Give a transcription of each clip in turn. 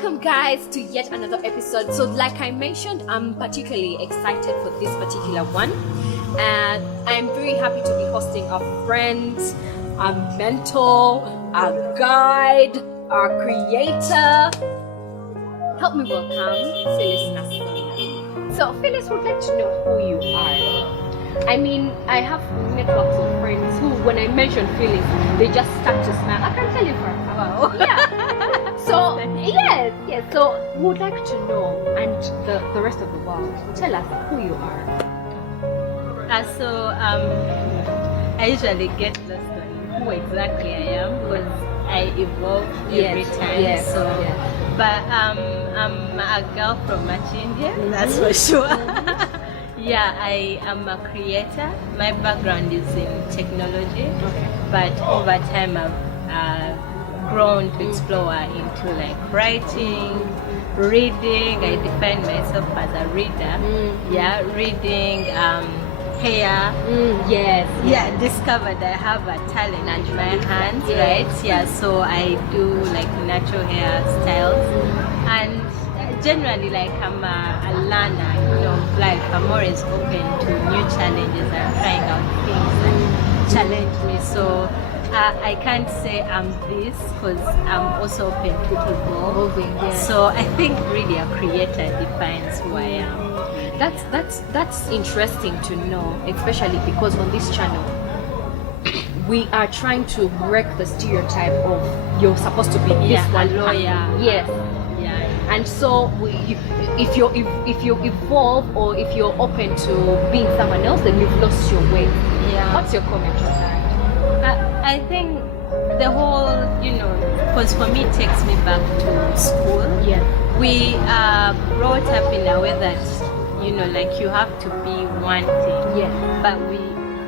Welcome guys to yet another episode. So like I mentioned, I'm particularly excited for this particular one, and I'm very happy to be hosting a friend, a mentor, a guide, a creator. Help me welcome Phyllis Nassuna. So Phyllis would like to know who you are. I mean, I have networks of friends who, when I mention Phyllis, they just start to smile. I can tell you for a while. Yeah. So yes. So we would like to know, and the rest of the world, tell us who you are. I usually get lost on who exactly I am because I evolve every time. But I'm a girl from India, that's for sure. Yeah, I am a creator. My background is in technology, but over time I've grown to explore into like writing, reading. I define myself as a reader. Reading, hair. Discovered I have a talent in my hands, right? Yeah, so I do like natural hairstyles, and generally, like, I'm a learner, of life. I'm always open to new challenges and trying out things that challenge me. So I can't say I'm this because I'm also open to evolving. So I think really a creator defines who I am. That's interesting to know, especially because on this channel we are trying to break the stereotype of you're supposed to be this one lawyer. Yes. And so, if you evolve or if you're open to being someone else, then you've lost your way. What's your comment on that? I think the whole, because for me it takes me back to school. We are brought up in a way that, like you have to be one thing. But we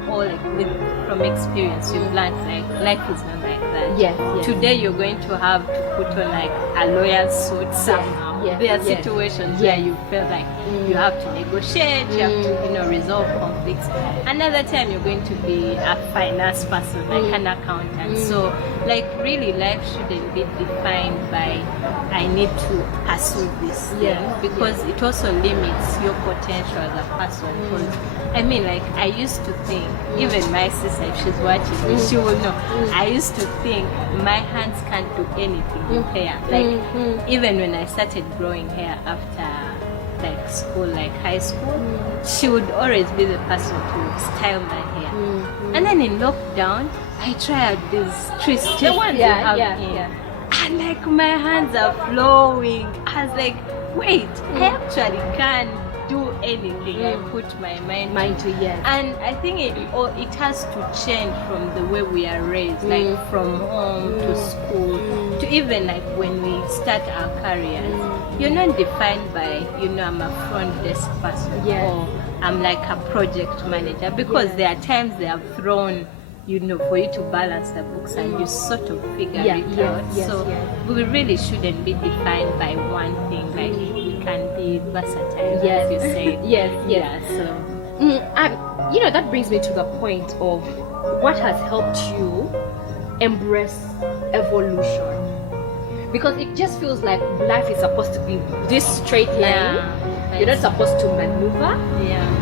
all, from experience, you've learned like life is not like that. Today you're going to have to put on like a lawyer's suit somehow. There are situations where you feel like you have to negotiate, you have to resolve conflicts. Another time you're going to be a finance person, like an accountant. So like really life shouldn't be defined by I need to pursue this thing, because it also limits your potential as a person. Because I mean, like, I used to think, even my sister, if she's watching me, she will know. I used to think my hands can't do anything with hair. Like, even when I started growing hair after, like, school, like high school, she would always be the person to style my hair. And then in lockdown, I tried these twists, the ones you have in. And, like, my hands are flowing. I was like, wait, I actually can do anything I put my mind to. And I think it has to change from the way we are raised, like from home to school to even like when we start our careers. You're not defined by I'm a front desk person or I'm like a project manager, because there are times they have thrown for you to balance the books and you sort of figure it out. So we really shouldn't be defined by one thing. Like we can be versatile, as you say. So that brings me to the point of what has helped you embrace evolution, because it just feels like life is supposed to be this straight line. You're not supposed to maneuver.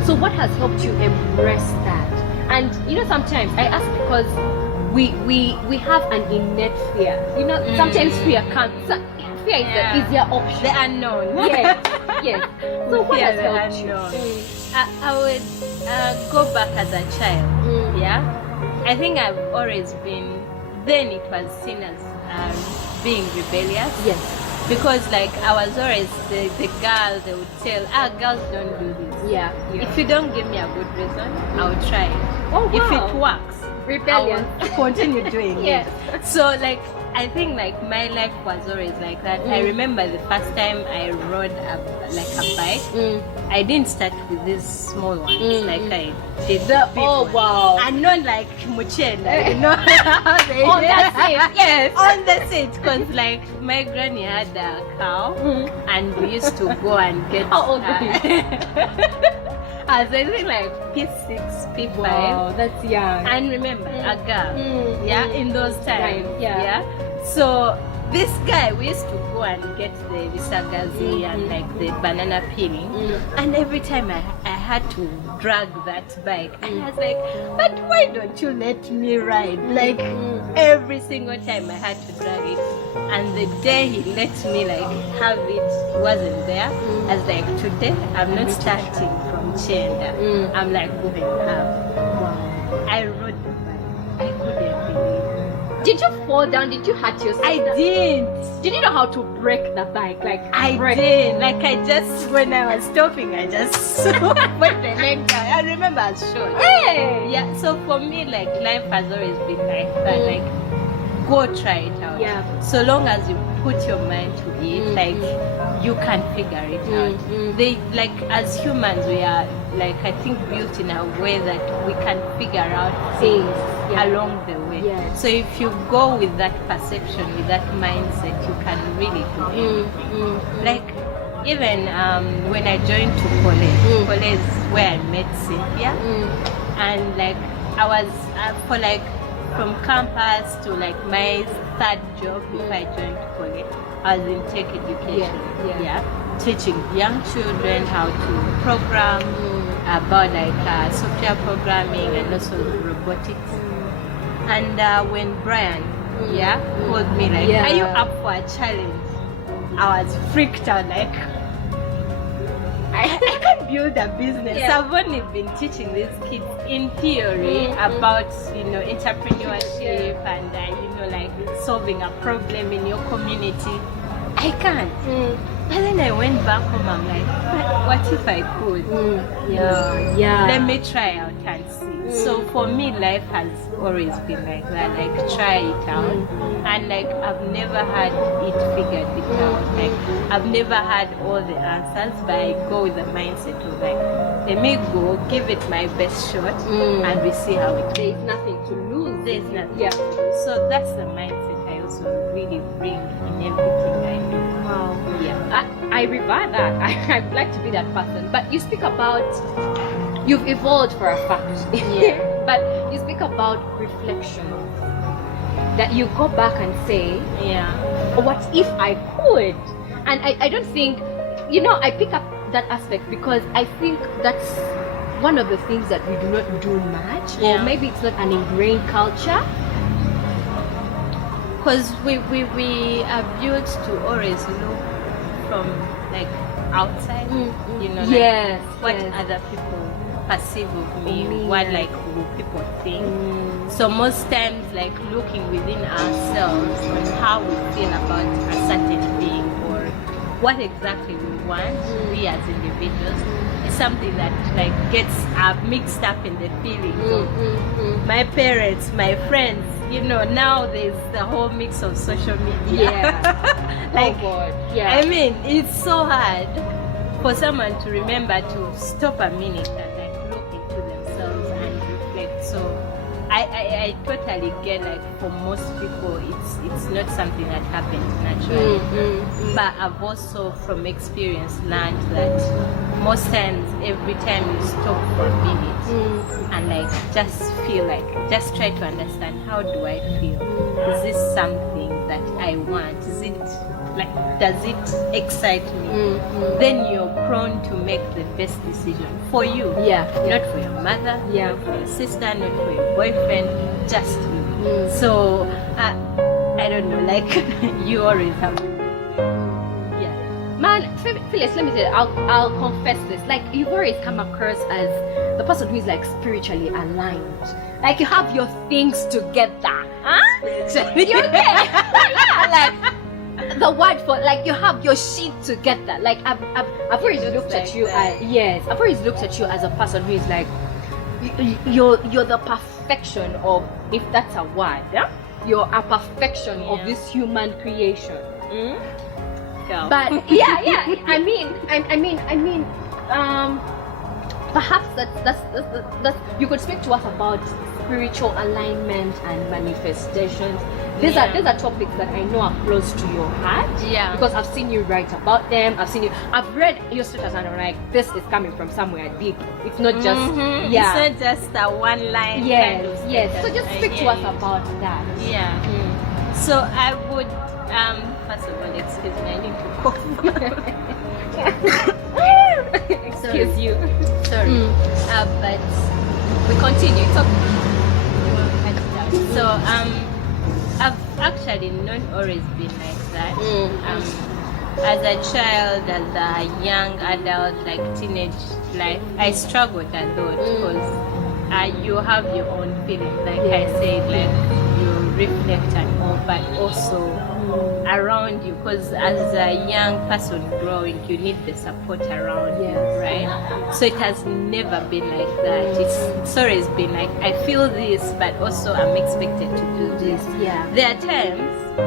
So what has helped you embrace that? And sometimes I ask because we have an innate fear. Sometimes fear is the easier option. The unknown. Yes. So what has helped you? I would go back as a child. I think I've always been. Then it was seen as being rebellious. Because like I was always the girl they would tell, girls don't do this. If you don't give me a good reason, I'll try it. If it works, rebellion, I will continue doing it. So like I think like my life was always like that. I remember the first time I rode a bike. I didn't start with these small ones. Like I did the big ones. And not like muchela, on the seat. On the seat, because like my granny had a cow, and we used to go and get. How old were you? I was, I think, like P6, P5. Wow, that's young. And remember, a girl, in those times, So this guy, we used to go and get the visagazi and like the banana peeling, and every time I had to drag that bike, and I was like, but why don't you let me ride? Like every single time I had to drag it, and the day he let me like have it, he wasn't there. I was like, today I'm not starting from Chenda. I'm like going half. Wow. I rode the bike. I couldn't believe it. Did you fall down? Did you hurt yourself? I did. Did you know how to break the bike? Like I did. Like I just, when I was stopping, I just put the leg down. I remember I was short. Hey! Yeah. So for me, like life has always been like that. Like go try it out. Yeah. So long as you put your mind to it, like you can figure it out. They like as humans, we are like I think built in a way that we can figure out things along the way. Yeah. So if you go with that perception, with that mindset, you can really do anything. Like even when I joined to college is where I met Cynthia, and like I was for like from campus to like my third job before I joined college, I was in tech education. Teaching young children how to program, about like software programming and also robotics. And when Brian told me like, are you up for a challenge? I was freaked out like, I can build a business. I've only been teaching these kids in theory about entrepreneurship and like solving a problem in your community. I can't. And then I went back home. I'm like, but what if I could? Let me try out and see. So for me, life has always been like that. Like try it out, and like I've never had it figured it out. Like I've never had all the answers, but I go with the mindset of like, let me go, give it my best shot, and we see how it. There's nothing to lose. There's nothing. So that's the mindset I also really bring in everything I do. Wow. Yeah. I revere that. I'd like to be that person. But you speak about you've evolved for a fact. But you speak about reflection. That you go back and say, what if I could? And I don't think, I pick up that aspect because I think that's one of the things that we do not do much. Or maybe it's not an ingrained culture. Because we are built to always look from like outside, like what other people perceive of me, what like will people think. So most times like looking within ourselves on how we feel about a certain thing or what exactly we want, we as individuals, is something that like gets mixed up in the feelings of my parents, my friends. Now there's the whole mix of social media. Like, I mean, it's so hard for someone to remember to stop a minute and like look into themselves and reflect. So I totally get like for most people it's not something that happens naturally. But I've also from experience learned that most times every time you stop for a minute and like just feel like just try to understand how do I feel? Is this something that I want? Is it like does it excite me? Then you're prone to make the best decision for you. Not for your mother, not for your sister, not for your boyfriend, just you. So I don't know, like you always have to. Man, Phyllis, let me say, I'll confess this. Like you've always come across as the person who is like spiritually aligned. Like you have your things together. You get? Like the word for like you have your shit together. Like I've always looked at you as I've always looked at you as a person who is like you're the perfection of, if that's a word, you're a perfection of this human creation. But I mean, perhaps that's you could speak to us about spiritual alignment and manifestations. These are topics that I know are close to your heart. Because I've seen you write about them. I've read your status and I'm like, this is coming from somewhere deep. It's not just it's not just a one line. Yes. So just speak to us about that. So I would, first of all, excuse me, I need to cough. Excuse you. Sorry. But We continue. Talk. so I've actually not always been like that. As a child, as a young adult, like teenage life, I struggled a lot because you have your own feelings, like I said, like you reflect and all, but also around you, because as a young person growing, you need the support around you, right? So it has never been like that. It's always been like, I feel this, but also I'm expected to do this. There are times,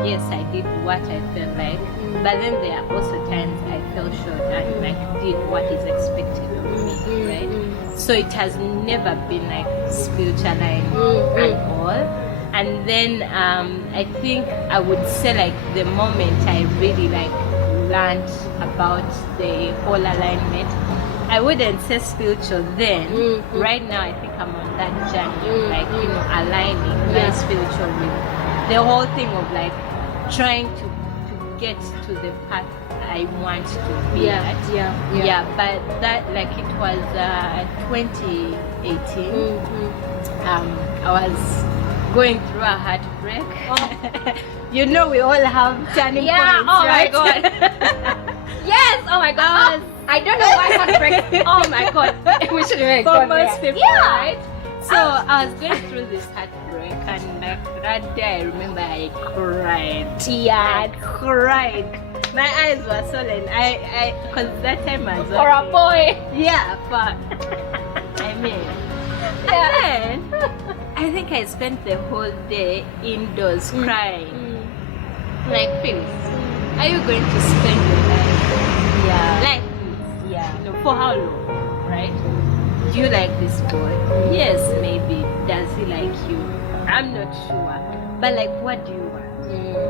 yes, I did what I felt like, but then there are also times I fell short and like did what is expected of me, right? So it has never been like spiritual line at all. And then I think I would say like the moment I really like learned about the whole alignment, I wouldn't say spiritual then. Right now I think I'm on that journey of like, you know, aligning my spiritual with the whole thing of like trying to get to the path I want to be at. But that, like, it was 2018. I was going through a heartbreak. You know, we all have turning points, Oh right? my god. Yes. Oh my god. I don't know why heartbreak. Oh my god. We should have For gone most there. people, right? So I was going through this heartbreak, and like that day, I remember I cried. I cried. My eyes were swollen. Because that time I was For a boy. Yeah, but I mean, and then I think I spent the whole day indoors crying. Like, Phyllis, are you going to spend your life like this? You know, for how long, right? Do you like this boy? Yes, maybe. Does he like you? I'm not sure. But like, what do you want?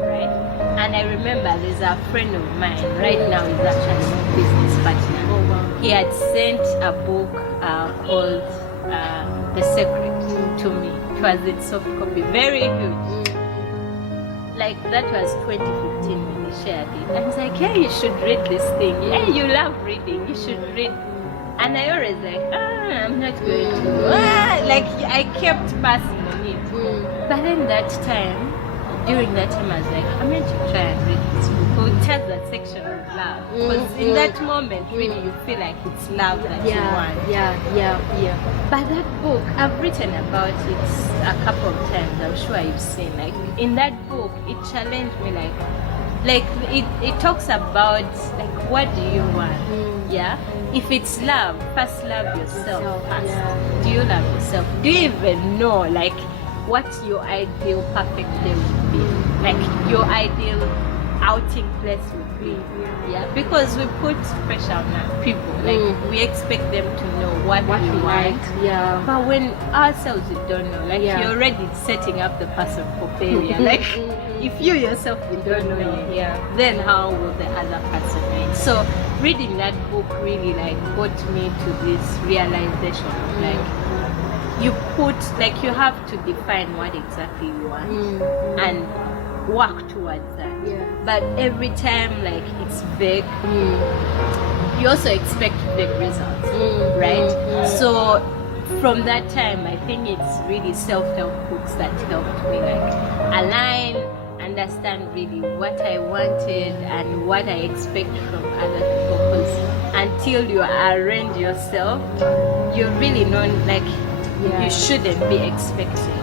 Right? And I remember there's a friend of mine, right now he's actually my business partner. He had sent a book called The Secret to me. It was in soft copy, very huge. Like, that was 2015 when he shared it. I was like, hey, you should read this thing. Hey, you love reading, you should read. And I always like, I'm not going to. Like, I kept passing on it. But then during that time, I was like, I'm going to try and read this book. It has that section of love. Because in that moment, really, you feel like it's love that you want. But that book, I've written about it a couple of times. I'm sure you've seen. Like, in that book, it challenged me. Like it talks about like, what do you want? If it's love, first love yourself first. Do you love yourself? Do you even know like what your ideal perfect day would be? Like your ideal outing place would be? Because we put pressure on people. Like we expect them to know what we want. But when ourselves we don't know, like you're already setting up the person for failure. Like if you yourself you don't know it, then how will the other person know it? So reading that book really like got me to this realization of like you have to define what exactly you want and work towards that. But every time like it's vague, you also expect vague results, right? So from that time, I think it's really self-help books that helped me like align, understand really what I wanted and what I expect from other people. Because until you arrange yourself, you really know like you shouldn't be expecting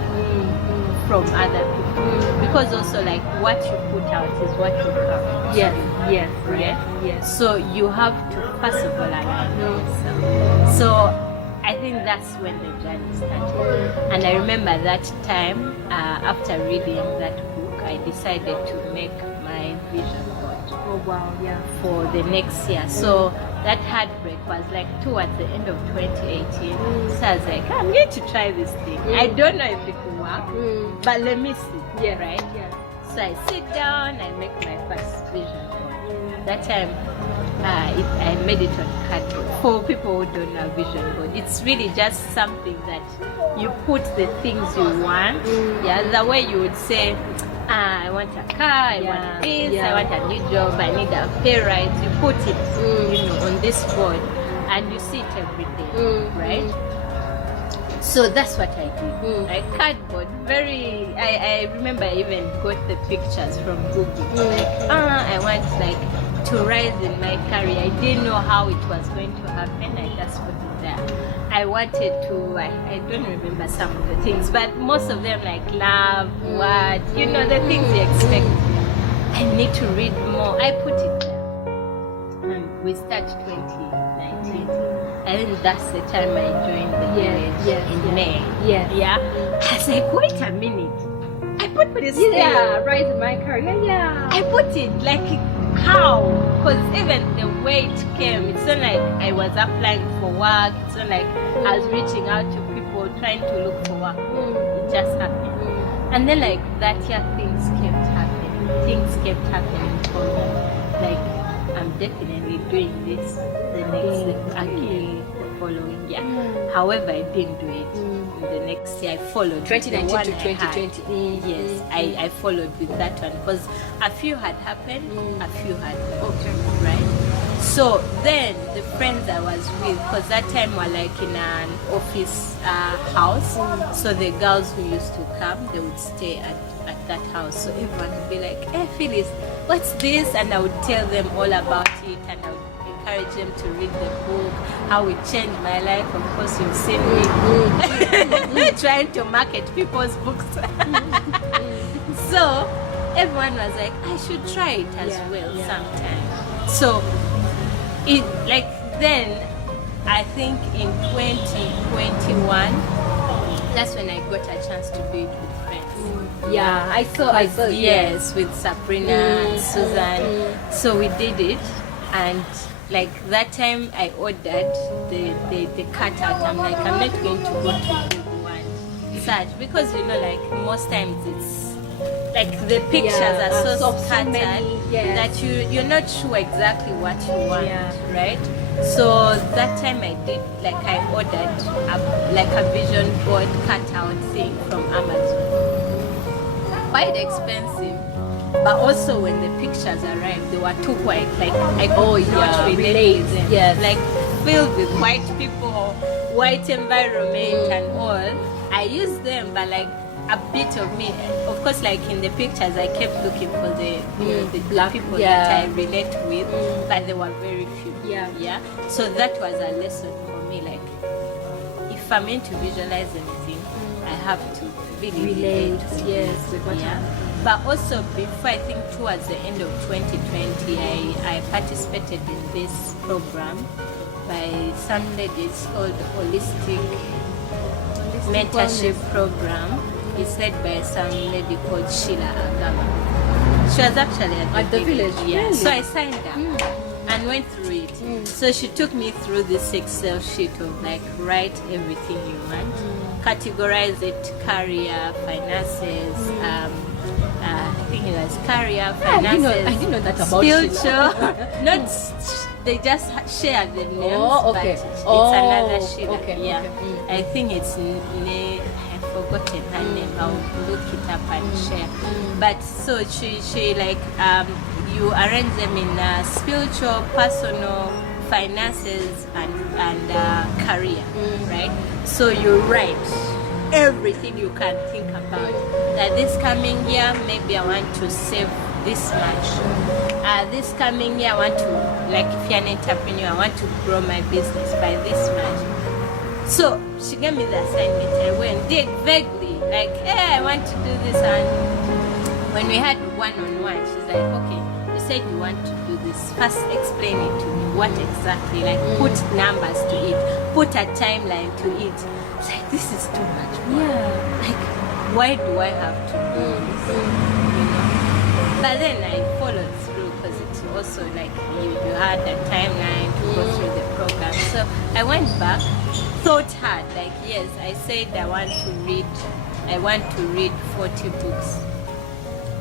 from other people. Because also like what you put out is what you come. So you have to first of all align yourself. So I think that's when the journey started. And I remember that time after reading that book, I decided to make my vision board. For the next year. So that heartbreak was like towards the end of 2018. So I was like, I'm going to try this thing. I don't know if it will work, but let me see. Right? So I sit down, I make my first vision board. That time, I made it on cardboard. For people who don't know vision board, it's really just something that you put the things you want. The way you would say, I want a car, I want this, I want a new job, I need a pay rise. You put it, on this board, and you see it every day, right? So that's what I did. Like cardboard, I remember I even got the pictures from Google. I want to rise in my career. I didn't know how it was going to happen. I just put it there. I wanted to, I don't remember some of the things, but most of them like love, what, the things you expect. I need to read more. I put it there. And we start 2019. I think that's the time I joined the village in May. Yeah. I was like, wait a minute. I put this there. Rise in my career. I put it like, how? Because even the way it came, it's not like I was applying for work. It's not like I was reaching out to people trying to look for work. It just happened. And then like that year, things kept happening. Things kept happening for me. Like, I'm definitely doing this the following year. However, I didn't do it. The next year I followed 2019 to 2020. Yes, I followed with that one because a few had happened, a few had right? So then the friends I was with, because that time were like in an office house, so the girls who used to come, they would stay at that house. So everyone would be like, hey Phyllis, what's this? And I would tell them all about it, and I would encourage them to read the book, how it changed my life. Of course, you've seen me trying to market people's books. So everyone was like, I should try it as well sometime. So it then I think in 2021, that's when I got a chance to do it with friends. I saw yes, with Sabrina and Susan. So we did it, and like that time I ordered the cutout. I'm like, I'm not going to go to Google and search, because most times it's like the pictures are so scattered that you're not sure exactly what you want, right? So that time I did, I ordered a vision board cutout thing from Amazon. Quite expensive, but also when the pictures arrived, they were too white. I could not relate with them. Yes. Filled with white people, white environment and all. I used them, but a bit of me. Of course, in the pictures, I kept looking for the black people that I relate with, but there were very few. So that was a lesson for me. If I'm meant to visualize anything, I have to really relate with what But also before, I think towards the end of 2020, I participated in this program by some ladies called Holistic Mentorship Program. It's led by some lady called Sheila Agama. She was actually at the village. Really? So I signed up and went through it. So she took me through this Excel sheet of write everything you want, categorize it, career, finances, I think it was career, finances. I didn't know that about spiritual. They just share the names, but it's another Sheila. I think it's I've forgotten her name. I'll look it up and share. But so she you arrange them in spiritual, personal, finances, and career, right? So you write everything you can think about. That this coming year, maybe I want to save this much. This coming year, I want to, if you're an entrepreneur, I want to grow my business by this much. So she gave me the assignment. I went, did vaguely, hey, I want to do this. And when we had one-on-one, she's like, okay, you said you want to do this. First, explain it to me. What exactly? Put numbers to it. Put a timeline to it. It's like, this is too much work. Why do I have to do this? But then I followed through, because it's also you had a timeline to go through the program. So I went back, thought hard, yes, I said I want to read 40 books.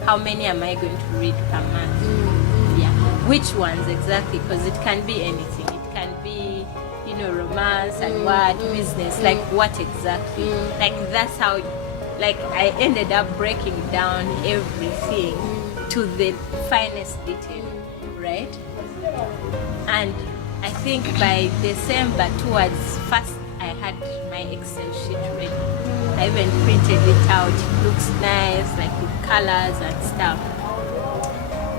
How many am I going to read per month? Which ones exactly? Because it can be anything. It can be, romance and what, business, what exactly? That's how like I ended up breaking down everything to the finest detail, right? And I think by December towards first, I had my Excel sheet ready. I even printed it out. It looks nice, like with colors and stuff.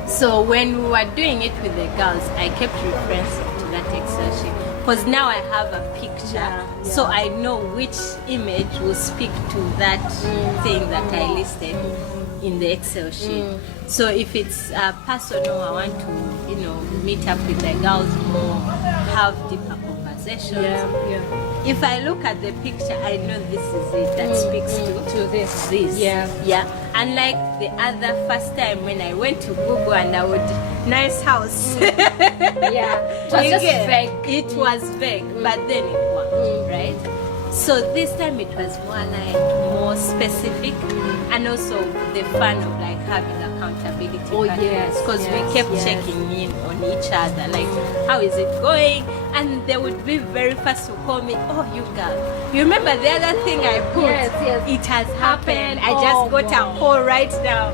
So when we were doing it with the girls, I kept referencing to that Excel sheet because now I have a picture, so I know which image will speak to that thing that I listed in the Excel sheet. So if it's personal, I want to, meet up with the girls more, have deeper conversations. If I look at the picture, I know this is it that speaks to this. Yeah. And like the other first time when I went to Google and I would nice house. It was just vague. It was vague, but then it worked, right? So this time it was more aligned, more specific, and also the fun of like having accountability. Because we kept checking in on each other, like how is it going? And they would be very fast to call me, oh, you girl, you remember the other thing I put? It has happened. I just got a call right now.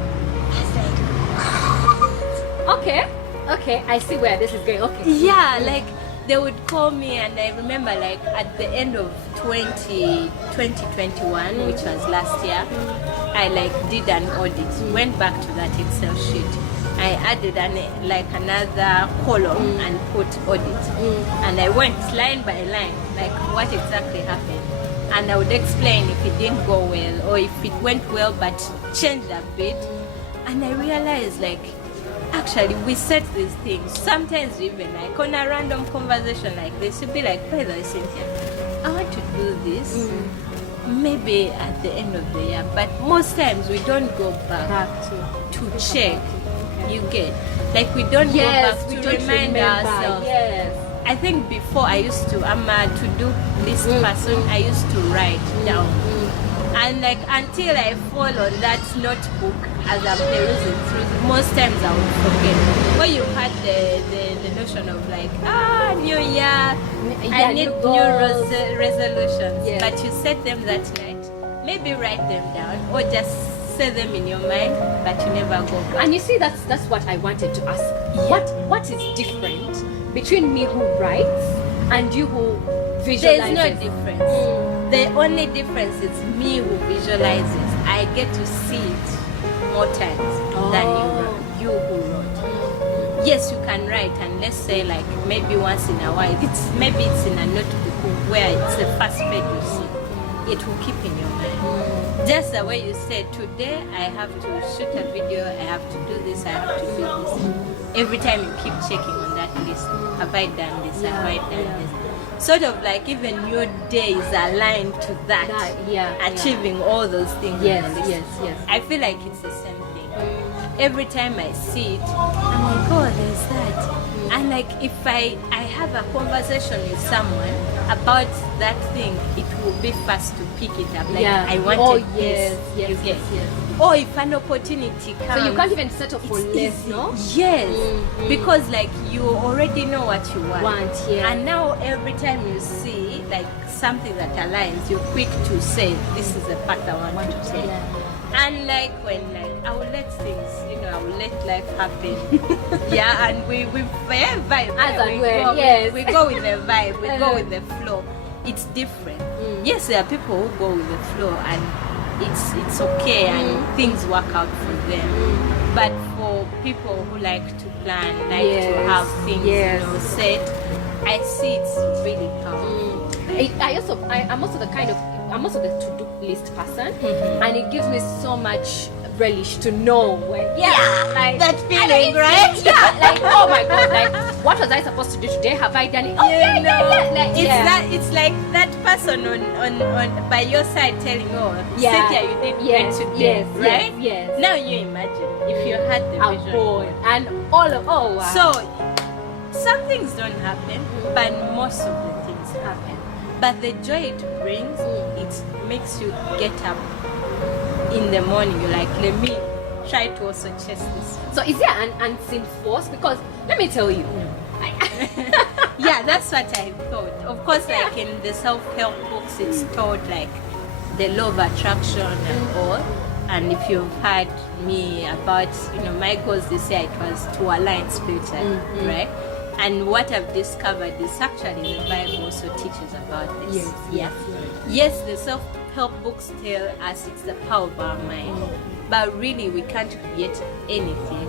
Okay, I see where this is going. Like they would call me, and I remember like at the end of 2021, which was last year, I like did an audit, went back to that Excel sheet. I added another column and put audit, and I went line by line, like what exactly happened, and I would explain if it didn't go well or if it went well but changed a bit, and I realized like actually we set these things. Sometimes even like on a random conversation like this, you'll be like, by the way, Cynthia, I want to do this. Maybe at the end of the year, but most times we don't go back to check. You get like we don't go back to remind ourselves. I think before I used to, I'm a to-do list person. I used to write down, and like until I fall on that notebook as I'm perusing through, most times I would forget. When you had the notion of like new year, I need new resolutions, but you set them that night. Maybe write them down or just say them in your mind, but you never go back. And you see, that's what I wanted to ask. What is different between me who writes and you who visualizes? There's no difference. The only difference is me who visualizes. I get to see it more times than you who wrote. Yes, you can write, and let's say like maybe once in a while, it's in a notebook where it's the first page you see. It will keep in your mind. Just the way you said, today I have to shoot a video, I have to do this, I have to do this. Every time you keep checking on that list, have I done this, have I done this? Sort of like even your day is aligned to that, achieving all those things. Yes. I feel like it's the same thing. Every time I see it, I'm like, oh, there's that. And like if I have a conversation with someone about that thing, it will be fast to pick it up. Like I wanted this. Yes. Or if an opportunity comes, so you can't even settle for less, no? Yes, because like you already know what you want. And now every time you see like something that aligns, you're quick to say, this is the path I want to take. And like when like I will let things, I will let life happen. And we vibe. We go with the vibe. We go with the flow. It's different. Yes, there are people who go with the flow and it's okay and things work out for them. But for people who like to plan, to have things set, I see it's really powerful. I'm also the to-do list person, and it gives me so much relish to know when like that feeling, right? Like oh my god, like what was I supposed to do today? Have I done it? It's like that person on by your side telling Cynthia, you did great today, right? Now you imagine if you had the vision and all of So some things don't happen, but most of the things happen. But the joy it brings, it makes you get up in the morning. You're like, let me try to also chase this. So is there an unseen force? Because let me tell you. That's what I thought. Of course, like in the self-help books, it's taught like the law of attraction and all. And if you've heard me about, my goals this year, it was to align spiritually, right? And what I've discovered is actually the Bible also teaches about this. Yes, the self-help books tell us it's the power of our mind. But really, we can't create anything.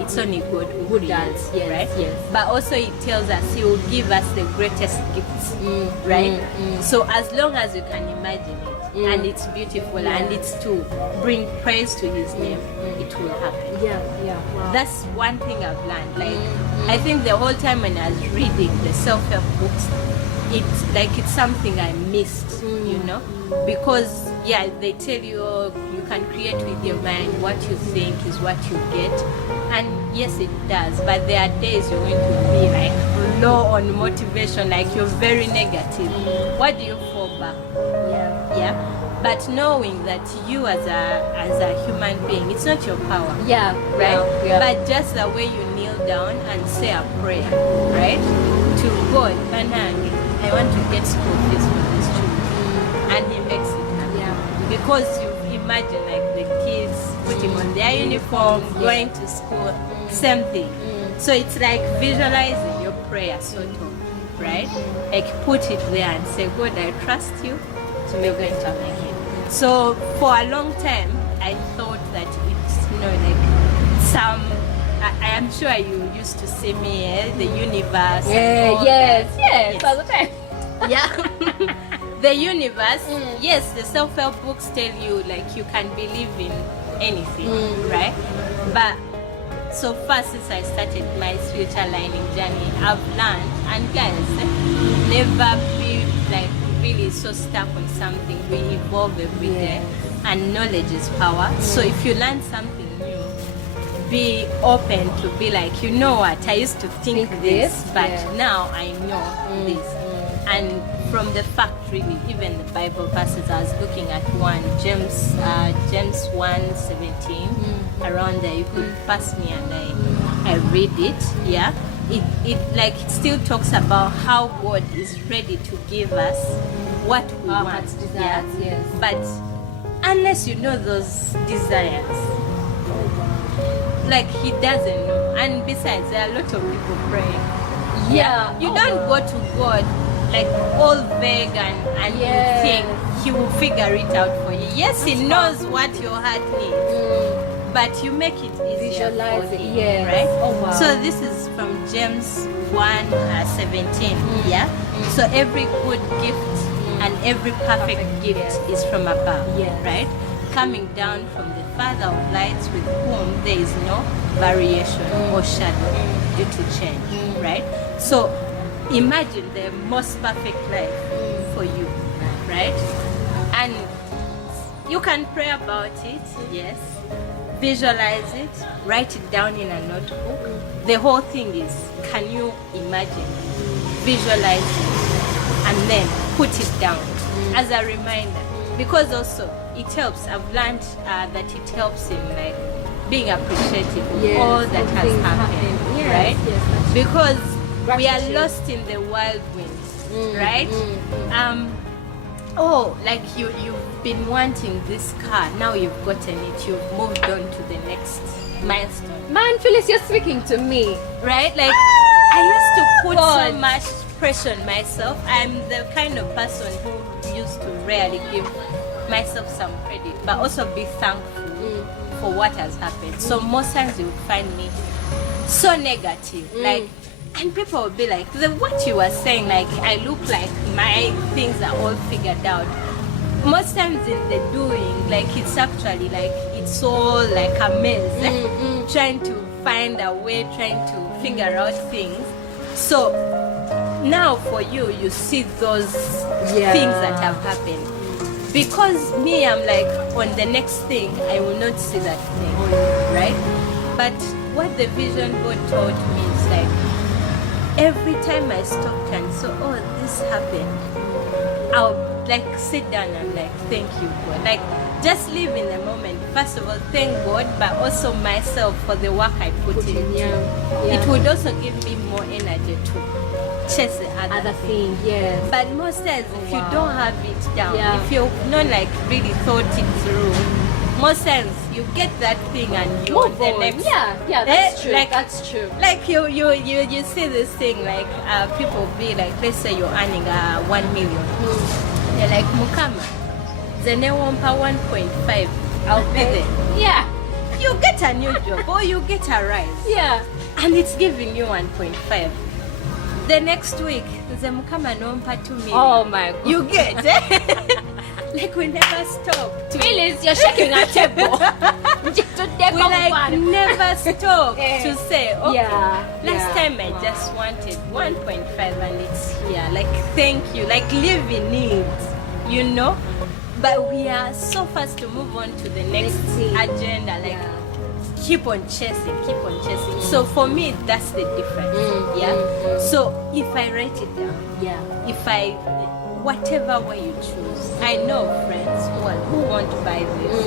It's only God who does, right? Yes. But also, it tells us He will give us the greatest gifts, right? So as long as you can imagine it, and it's beautiful, and it's to bring praise to His name, it will happen. Wow. That's one thing I've learned. Like, I think the whole time when I was reading the self-help books, it's something I missed, because they tell you, you can create with your mind. What you think is what you get, and yes, it does. But there are days you're going to be like low on motivation, like you're very negative. What do you fall back? But knowing that you as a human being, it's not your power. Right? But just the way you kneel down and say a prayer, right? To God, I want to get school fees for this children. And He makes it happen. Because you imagine like the kids putting on their uniform, going to school, same thing. So it's like visualizing your prayer sort of, right? Like put it there and say, God, I trust you to make it happen. So for a long time, I thought that it's, like some, I am sure you used to see me, the universe. Yes, all the time. The universe, yes, the self-help books tell you like you can believe in anything, right? But so far since I started my spiritual lining journey, I've learned, and guys, never be like really so stuck on something. We evolve every day, and knowledge is power. So if you learn something new, be open to be like, you know what, I used to think this, but now I know this. And from the fact, really, even the Bible verses, I was looking at one, James 1:17, around there. You could pass me and I read it. It still talks about how God is ready to give us what we want. Desires, But unless you know those desires, like He doesn't know. And besides, there are a lot of people praying. You don't go to God like all vague and you think He will figure it out for you. Yes, He knows what your heart needs, but you make it easier for Him, right? So this is from James 1:17. So every good gift and every perfect gift is from above, right? Coming down from the Father of lights, with whom there is no variation or shadow due to change, right? So imagine the most perfect life for you, right? And you can pray about it, yes. Visualize it, write it down in a notebook. The whole thing is, can you imagine, visualize it, and then put it down as a reminder? Because also it helps. I've learned that it helps in like being appreciative of all that has happened, right? Because we are lost in the wild winds, right? Like you've been wanting this car, now you've gotten it, you've moved on to the next milestone. Man, Phyllis, you're speaking to me, right? Like I used to put so much pressure on myself. I'm the kind of person who used to rarely give myself some credit, but also be thankful for what has happened. So most times you would find me so negative, like. And people would be like, what you were saying, like, I look like my things are all figured out. Most times in the doing, like, it's actually like, it's all like a mess, trying to find a way, trying to figure out things. So now for you, you see those things that have happened. Because me, I'm like, on the next thing, I will not see that thing, right? But what the vision God taught me is like, every time I stopped and saw, this happened, I'll like sit down and like, thank you, God. Like, just live in the moment. First of all, thank God, but also myself for the work I put in. It would also give me more energy to chase the other thing. Yes. But most times, if you Wow. don't have it down, Yeah. if you've not like really thought it through, most times you get that thing and you Move the on. next. Yeah, that's true. Like, That's true. Like you see this thing like people be like, let's say you're earning 1 million. They're like, Mukama, zene wampa 1.5. I'll be there. Yeah. You get a new job or you get a rise. Yeah. And it's giving you 1.5. The next week, the Mukama nompa 2 million. Oh my God. You get like we never stop. Phyllis, you're shaking our table. We like never stop to say, okay, Yeah, last yeah. time I just wanted 1.5 and it's here. Like, thank you. Like, living needs, you know? But we are so fast to move on to the next thing. agenda. Like, keep on chasing, keep on chasing. So for me, that's the difference. Yeah. So if I write it down, if I, whatever way you choose, I know friends who want to buy this,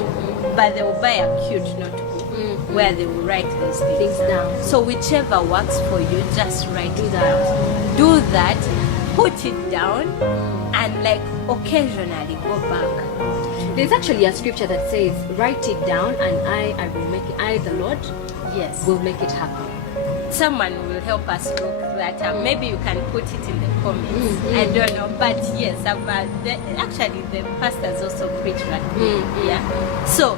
but they will buy a cute notebook where they will write these things down. So whichever works for you, just write it down. Do that, put it down, and like occasionally go back. There's actually a scripture that says, "Write it down, and I will make it. I, the Lord, Yes. will make it happen." Someone will help us look that up. Maybe you can put it in the comments. I don't know, but yes, actually the pastors also preach like me. Yeah. So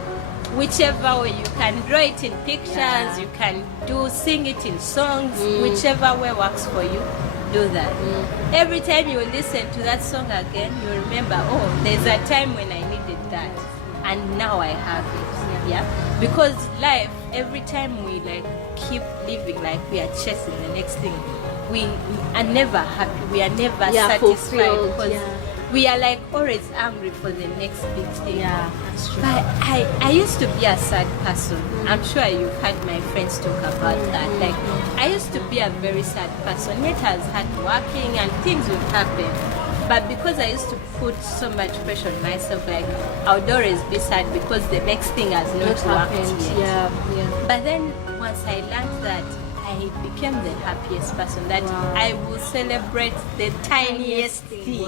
whichever way you can draw it in pictures, you can sing it in songs. Whichever way works for you, do that. Every time you listen to that song again, you remember, oh, there's a time when I needed that, and now I have it. Yeah. Because life, every time we like keep living like we are chasing the next thing, we are never happy. We are never satisfied fulfilled, because we are like always angry for the next big thing. Yeah, that's true. But I used to be a sad person. I'm sure you've heard my friends talk about that. Like, I used to be a very sad person. Yet I was hardworking and things would happen. But because I used to put so much pressure on myself, like, I would always be sad because the next thing has not worked yet. Yeah. But then once I learned that, I became the happiest person, that I will celebrate the tiniest thing.